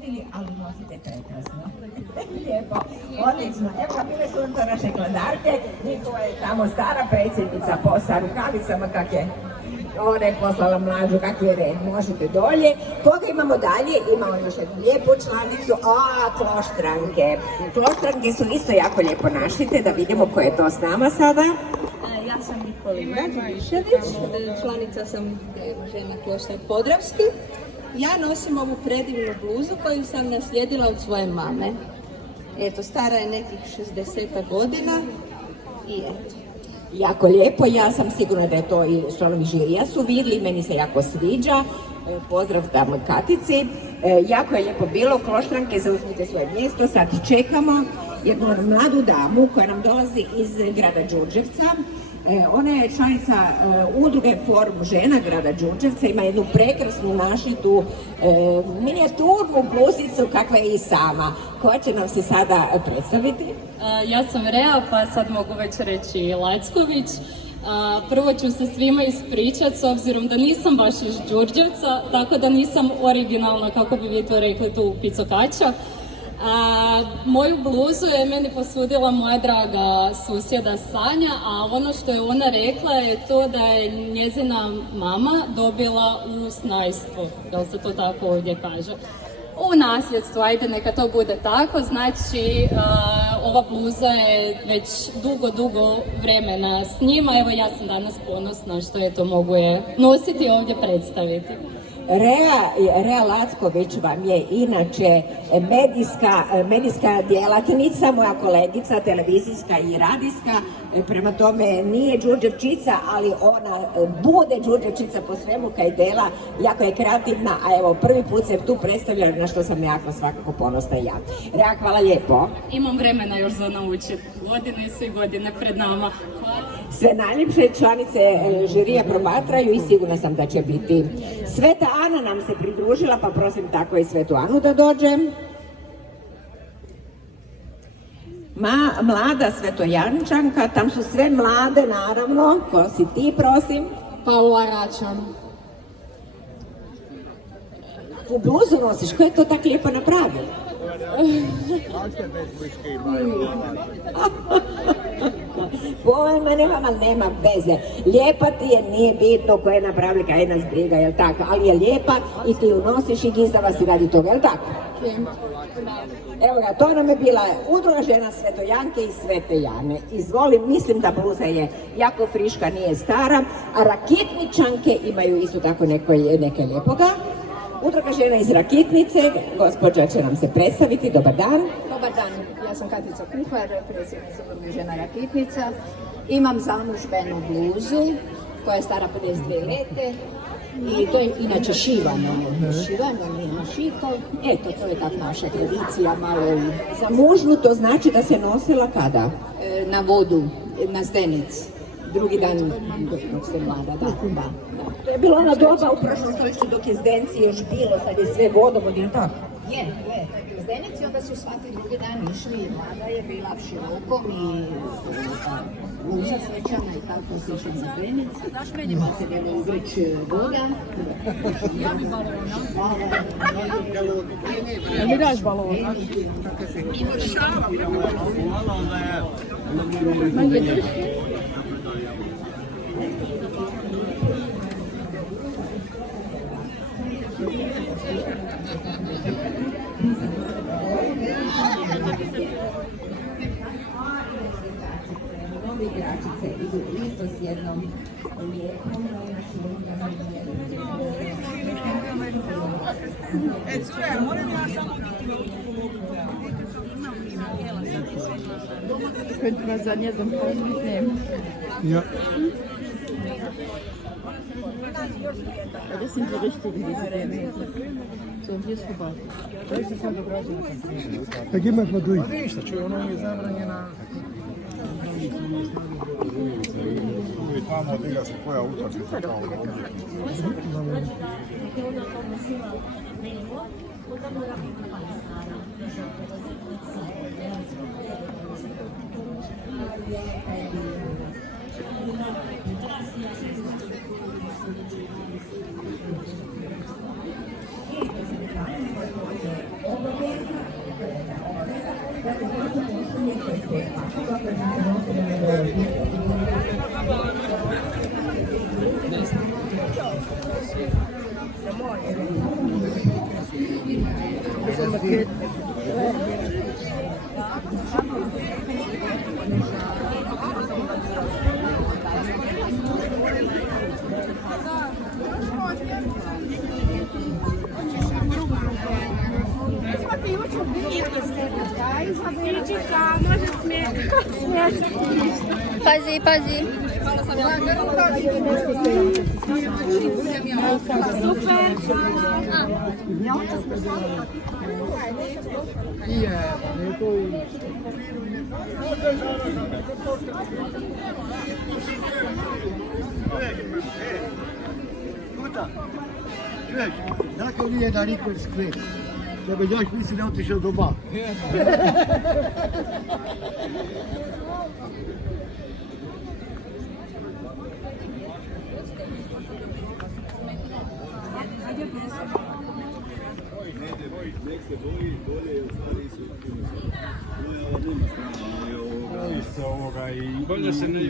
pogodili, ali nosite prekrasno. Lijepo, odlično. Evo ga, bile su to naše kladarke, Nikola je tamo stara predsjednica sa rukavicama, kak je ona je poslala mlađu, kak je red, možete dolje. Koga imamo dalje? Imamo još jednu lijepu članicu, kloštranke. Kloštranke su isto jako lijepo našite, da vidimo ko je to s nama sada. Ja sam Nikolina Đurišević, članica sam žena Kloštar Podravski. Ja nosim ovu predivnu bluzu koju sam naslijedila od svoje mame. Eto, stara je nekih 60 godina i eto. Jako lijepo, ja sam sigurna da je to i članovi žirija su vidjeli, meni se jako sviđa. Pozdrav tamo Katici. Jako je lijepo bilo, kloštranke, zauzmite svoje mjesto, sad čekamo jednu mladu damu koja nam dolazi iz grada Đurđevca. Ona je članica udruge Forum žena grada Đurđevca, ima jednu prekrasnu našitu minijaturnu bluzicu kakva je i sama. Koja će nam se sada predstaviti? Ja sam Rea, pa sad mogu već reći Lacković. Prvo ću se svima ispričati s obzirom da nisam baš iz Đurđevca, tako da nisam originalna, kako bi vi to rekli, tu picokača. Moju bluzu je meni posudila moja draga susjeda Sanja, a ono što je ona rekla je to da je njezina mama dobila u snajstvu, da se to tako ovdje kaže. U nasljedstvu, ajde neka to bude tako, znači ova bluza je već dugo vremena s njima, evo ja sam danas ponosna što je to mogu je nositi i ovdje predstaviti. Rea Lacković vam je inače medijska djelatnica, moja kolegica, televizijska i radijska, prema tome nije Đurđevčica, ali ona bude Đurđevčica po svemu kaj dela, jako je kreativna, a evo prvi put se tu predstavlja, na što sam jako svakako ponosna i ja. Rea, hvala lijepo. Imam vremena još za naučiti, godine su i godine pred nama. Sve najljepše članice žirija promatraju i sigurna sam da će biti. Sveta Ana nam se pridružila, pa prosim tako i Svetu Anu da dođe. Mlada Svetojančanka, tam su sve mlade naravno. Ko si ti, prosim? Paula Račan. U bluzu nosiš, ko je to tako lijepo napravio? Pojma nemam, ali nema veze. Lijepa ti je, nije bitno ko je napravila, kaj nas briga, jel tako? Ali je lijepa i ti ju nosiš i gizdava si radi toga, jel tako? Evo ga, to nam je bila udruga žena Svetojanke i Svete Jane. Izvolim, mislim da bluza je jako friška, nije stara, a Rakitničanke imaju isto tako neke lijepoga. Udruga žena iz Rakitnice, gospođa će nam se predstaviti, dobar dan. Dobar dan, ja sam Katica Kuhar, predsjednica Udruge žena Rakitnica. Imam zamužbenu bluzu koja je stara 52 lete i to je inače šivano, nije šito. Eto, to je tak naša tradicija, malo i... Za mužnu to znači da se nosila kada? Na vodu, na Zdenic. Drugi dan dok ste mlada, da. To je bilo ono doba u prošlom stoljeću dok je Zdenci još bilo, sad je sve vodovod, ili tako? Je, Zdenici, onda su svaki drugi dan išli i mlada je bila širokom i bluza svečana i tako se išli na Zdenic. Ima se bilo uveć voda. Jel mi daš balona? Novi igračice idu isto s jednom lijepom. Cure, moram ja samo könnte man sagen, ja, so ein Haus mitnehmen. Ja. Das sind die richtigen, diese Dämme. So, hier ist vorbei. Da gehen wir mal durch. Tamo odigra se koja utakmica kao ovdje. Pazi, pazi. Čuješ, zakaj nije da niko sklet? Da bi još misli da otišao doma. Bolje se ne